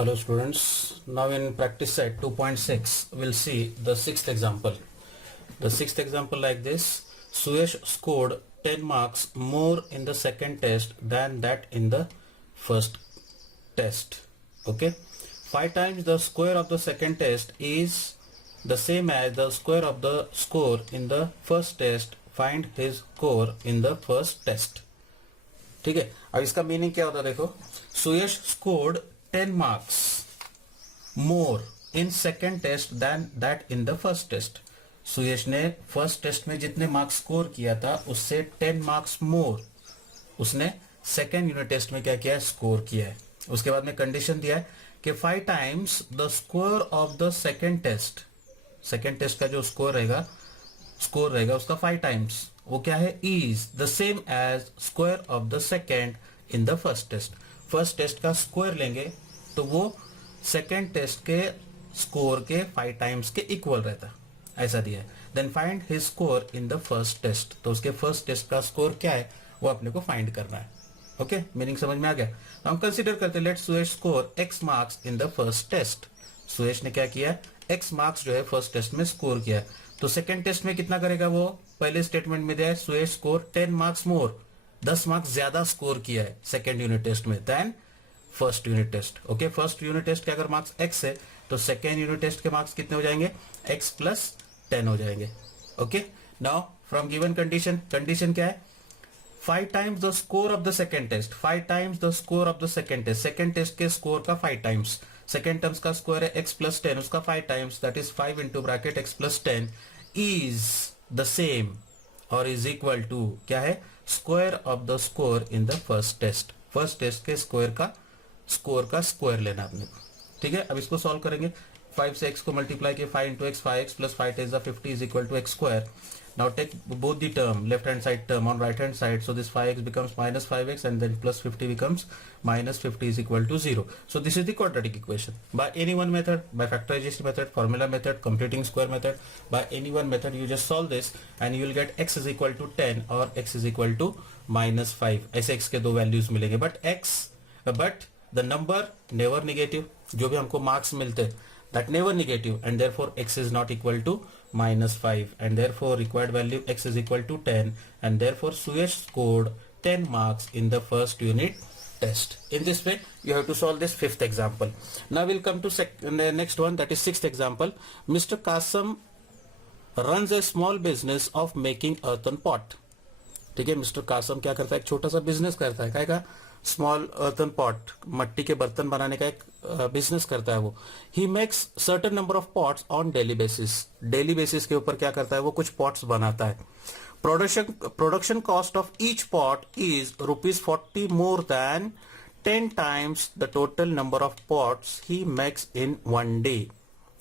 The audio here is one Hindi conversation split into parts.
Hello students, now in practice set 2.6 we'll see the sixth example. The sixth example like this: Suyash scored 10 marks more in the second test than that in the first test. Okay, 5 times the square of the second test is the same as the square of the score in the first test. Find his score in the first test. ठीक है, अब इसका मीनिंग क्या होता है देखो. सुयश scored 10 marks more in second test than that in the first test. सुयश ने फर्स्ट टेस्ट में जितने मार्क्स स्कोर किया था उससे 10 marks मोर उसने सेकेंड यूनिट टेस्ट में क्या किया है, स्कोर किया है. उसके बाद में कंडीशन दिया है कि 5 times the score of the second test का जो स्कोर रहेगा उसका 5 times, वो क्या है, is the same as square of the second in the first test. First test का स्क्वायर लेंगे तो वो सेकेंड टेस्ट के स्कोर के 5 times के इक्वल रहता, ऐसा दिया है. Then find his score in the first test, तो उसके फर्स्ट टेस्ट का स्कोर क्या है वो अपने को फाइंड करना है. ओके, मीनिंग समझ में आ गया. हम कंसीडर करते हैं let Suyash score x marks in the first test. Suyash ने क्या किया, x मार्क्स जो है फर्स्ट टेस्ट में स्कोर किया, तो सेकेंड टेस्ट में कितना करेगा वो, पहले स्टेटमेंट में दिया है Suyash score 10 marks more, 10 marks ज्यादा स्कोर किया है सेकेंड यूनिट टेस्ट में then first unit test. Okay, first unit test के अगर मार्क्स x है तो सेकेंड यूनिट टेस्ट के मार्क्स कितने हो जाएंगे, x + 10 हो जाएंगे. Okay, now from given condition क्या है, 5 times the score of the second test, 5 times the score of the second test के स्कोर का 5 times, सेकेंड टर्म्स का स्क्वायर है x + 10, उसका 5 times, that is 5 into bracket x + 10 is the same और इज इक्वल टू क्या है, square of the score in the first test के स्क्वायर का स्क्वायर लेना अपने को. ठीक है, अब इसको सॉल्व करेंगे. 5 से x को मल्टीप्लाई किया, 5 into x 5x plus 5 times the 50 is equal to x square. Now take both the term, left hand side term on right hand side, so this 5x becomes minus 5x and then plus 50 becomes minus 50 is equal to 0. So this is the quadratic equation. By any one method, by factorization method, formula method, computing square method, by any one method you just solve this and you will get x is equal to 10 or x is equal to minus 5. ऐसे x के दो वैल्यूज मिलेंगे, but the number never negative. जो भी हमको मार्क्स मिलते that never negative, and therefore x is not equal to minus 5, and therefore required value x is equal to 10, and therefore Suyash scored 10 marks in the first unit test. In this way you have to solve this fifth example. Now we'll come to the next one, that is sixth example. Mr. Kasam runs a small business of making earthen pot. ठीक है, मिस्टर कासम क्या करता है, एक छोटा सा बिजनेस करता है, क्या का, स्मॉल अर्थन पॉट, मट्टी के बर्तन बनाने का एक बिजनेस करता है वो. He makes certain number of pots on daily basis के ऊपर क्या करता है वो, कुछ पॉट्स बनाता है. Production cost of each pot is ₹40 more than 10 times the total number of pots he makes in 1 day.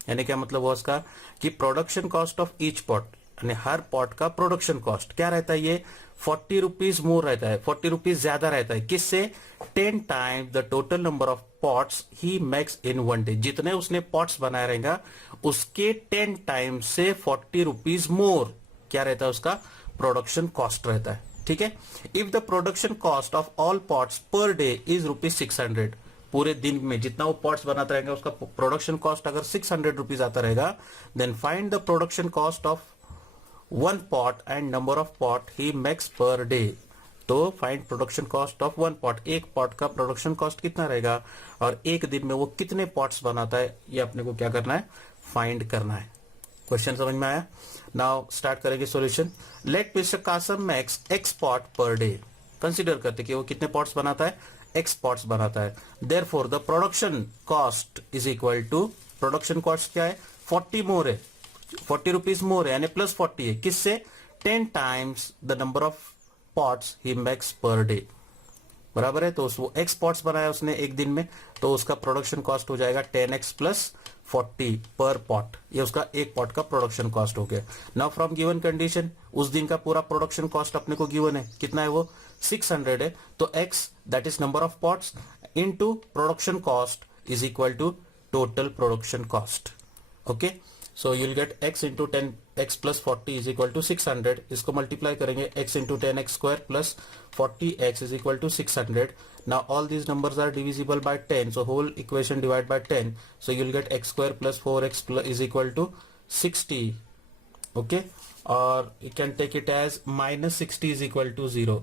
यानी क्या मतलब हुआ उसका, कि production cost of each pot, यानी हर पॉट का प्रोडक्शन कॉस्ट क्या रहता है, ये 40 rupees मोर रहता है, 40 rupees ज्यादा रहता है, किससे, 10 times the total number of pots he makes in 1 day. जितने उसने पॉट्स बनाया रहेगा उसके 10 times से 40 rupees मोर क्या रहता है, उसका प्रोडक्शन कॉस्ट रहता है. ठीक है, if the production cost of all pots per day is ₹600, पूरे दिन में जितना वो पॉट्स बनाता रहेगा उसका प्रोडक्शन कॉस्ट अगर 600 rupees आता रहेगा, then find the production cost of one pot and number of pot he makes per day. तो find production cost of one pot, एक पॉट का प्रोडक्शन कॉस्ट कितना रहेगा और एक दिन में वो कितने पॉट्स बनाता है, ये अपने को क्या करना है, फाइंड करना है. क्वेश्चन समझ में आया. नाउ स्टार्ट करेंगे solution. Let mister Kasam makes x pot per day. Consider करते कि वो कितने पॉट्स बनाता है, x पॉट्स बनाता है. Therefore the production cost is equal to, production cost क्या है, 40 मोर है, 40 rupees मोर है, यानी प्लस 40 है, किससे, 10 times the number of pots he makes per day. बराबर है, तो वो x पॉट्स बनाया उसने एक दिन में, तो उसका प्रोडक्शन कॉस्ट हो जाएगा 10x + 40 पर पॉट. ये उसका एक पॉट का प्रोडक्शन कॉस्ट हो गया. नाउ फ्रॉम गिवन कंडीशन, उस दिन का पूरा प्रोडक्शन कॉस्ट अपने को गिवन है, कितना है वो, 600 है, तो x that is number of pots into production cost is equal to total production cost. Okay, So you'll get x into 10x plus 40 is equal to 600. इसको multiply करेंगे x into 10x square plus 40x is equal to 600. Now all these numbers are divisible by 10. So whole equation divided by 10. So you'll get x square plus 4x plus is equal to 60. Okay. Or you can take it as minus 60 is equal to 0.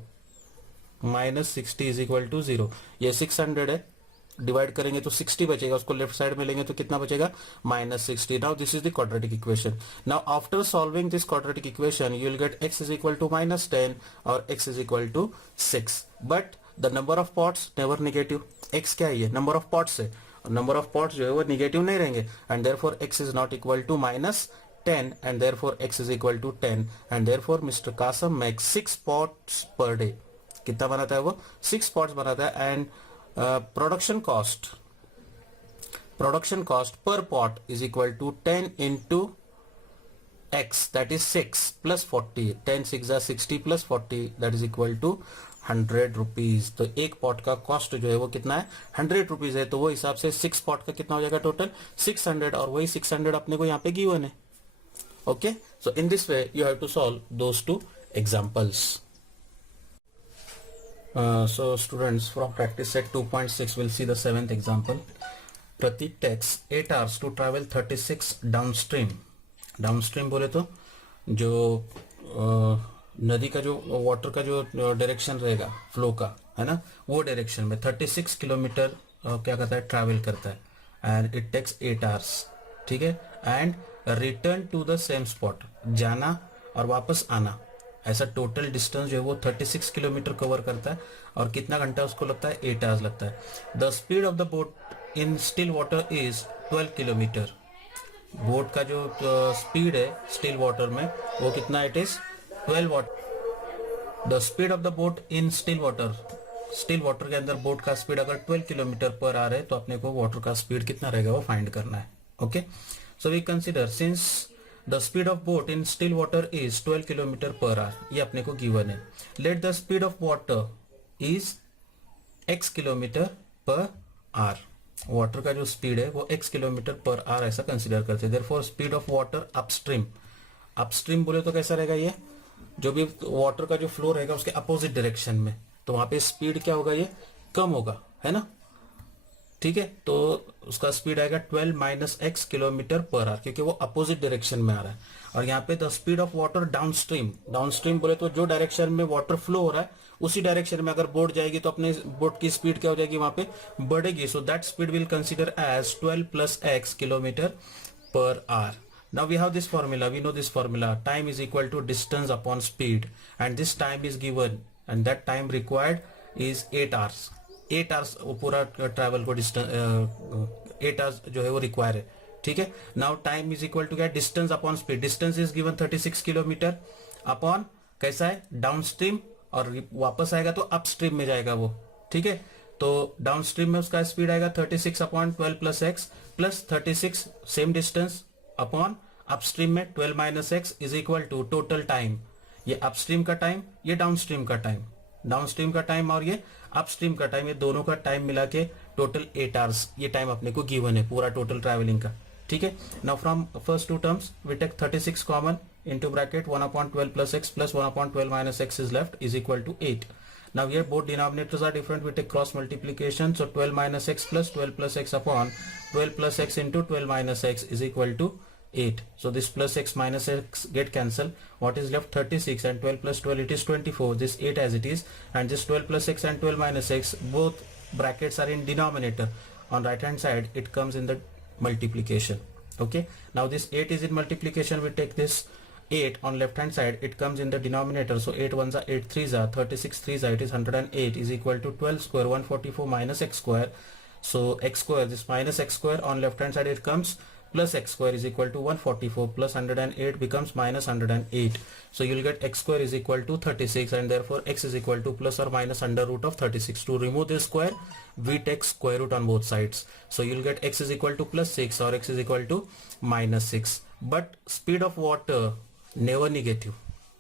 Minus 60 is equal to 0. ये 600 है, डिवाइड करेंगे तो 60 बचेगा, उसको लेफ्ट साइड में लेंगे तो कितना बचेगा, minus 60. Now this is the quadratic equation. Now after solving this quadratic equation you will get x is equal to minus 10 और x is equal to 6. But the number of pots never negative. x क्या है, ये नंबर ऑफ पॉट्स है, नंबर ऑफ पॉट्स जो है वो निगेटिव नहीं रहेंगे, and therefore x is not equal to minus 10 and therefore x is equal to 10 and therefore Mr. Kasam makes 6 pots per day. कितना बनाता है वो, 6 pots बनाता है. And production cost per pot is equal to 10 into x, that is 6 plus 40. 10 6 are 60 plus 40, that is equal to 100 rupees. तो एक पॉट का कॉस्ट जो है वो कितना है, 100 रुपीज है. तो वो हिसाब से 6 पॉट का कितना हो जाएगा टोटल, 600. और वही 600 अपने को यहाँ पे गिवन है. Okay, so in this way you have to solve those two examples. So students, from practice set 2.6 we'll see the 7th example. Pratik takes 8 hours to travel 36 downstream. Downstream बोले तो जो नदी का जो वाटर का जो डायरेक्शन रहेगा फ्लो का, है ना, वो डायरेक्शन में 36 किलोमीटर क्या करता है, ट्रैवल करता है. And it takes 8 hours. ठीक है. And return to the same spot, जाना और वापस आना, ऐसा टोटल डिस्टेंस जो है वो 36 किलोमीटर कवर करता है. और कितना घंटा उसको लगता है, 8 hours लगता है. The speed of the boat in still water is 12 kilometre. Boat का जो स्पीड है स्टिल वाटर में वो कितना, it is 12 what. The speed of the boat in still water के अंदर बोट का स्पीड अगर 12 किलोमीटर पर आ रहा है तो अपने को वाटर का स्पीड कितना रहेगा वो फाइंड करना है. Okay. So we consider since the speed of boat in still water is 12 km per hour, ये अपने को given है. Let the speed of water is x km per hour. Water का जो स्पीड है वो x km per hour ऐसा कंसिडर करते हैं. Therefore speed of water upstream बोले तो कैसा रहेगा, ये जो भी वाटर का जो फ्लो रहेगा उसके अपोजिट डायरेक्शन में, तो वहां पे स्पीड क्या होगा, ये कम होगा, है ना. ठीक है. तो उसका स्पीड आएगा 12 minus x kilometre per our, क्योंकि वो अपोजिट डायरेक्शन में आ रहा है. और यहाँ पे the speed of water downstream बोले तो जो डायरेक्शन में वाटर फ्लो हो रहा है उसी डायरेक्शन में अगर बोट जाएगी तो अपने बोट की स्पीड क्या हो जाएगी, वहां पे बढ़ेगी. So that speed will consider as 12 plus x kilometre per hour. Now we have this formula, we know this formula, time is equal to distance upon speed, and this time is given and that time required is 8 hours. 8 hours पूरा ट्रैवल को डिस्टेंस 8 hours जो है वो रिक्वायर है. ठीक है. Now time is equal to क्या, distance upon speed. Distance is given 36 kilometre upon कैसा है, डाउन स्ट्रीम, और वापस आएगा तो अप स्ट्रीम में जाएगा वो. ठीक है. तो डाउन स्ट्रीम में उसका स्पीड आएगा 36 upon 12 plus x plus 36 same distance upon upstream में 12 minus x is equal to total time. ये अपस्ट्रीम का टाइम, ये डाउनस्ट्रीम का टाइम, डाउनस्ट्रीम का टाइम और ये अपस्ट्रीम का टाइम, ये दोनों का टाइम मिला के टोटल 8 hours ये टाइम अपने को गिवन है पूरा टोटल ट्रैवलिंग का. ठीक है. Now from first two terms we take 36 common into bracket 1 upon 12 plus x plus 1 upon 12 minus x is left is equal to 8. Now here both denominators are different, we take cross multiplication, so 12 minus x plus 12 plus x upon 12 plus x into 12 minus x is equal to 8. So this plus x minus x get cancelled. What is left? 36, and 12 plus 12 it is 24. This 8 as it is, and this 12 plus x and 12 minus x, both brackets are in denominator. On right hand side it comes in the multiplication. Okay. Now this 8 is in multiplication. We take this 8 on left hand side, it comes in the denominator. So 8 ones are 8 threes are 36 threes are, it is 108 is equal to 12 square 144 minus x square. So x square, this minus x square on left hand side it comes plus x square is equal to 144 plus 108 becomes minus 108. So you'll get x square is equal to 36, and therefore x is equal to plus or minus under root of 36. To remove this square we take square root on both sides. So you'll get x is equal to plus 6 or x is equal to minus 6. But speed of water never negative.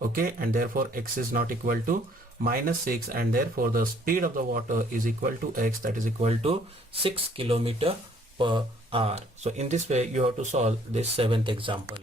Okay, and therefore x is not equal to minus 6, and therefore the speed of the water is equal to x, that is equal to 6 kilometer per hour. So in this way you have to solve this seventh example.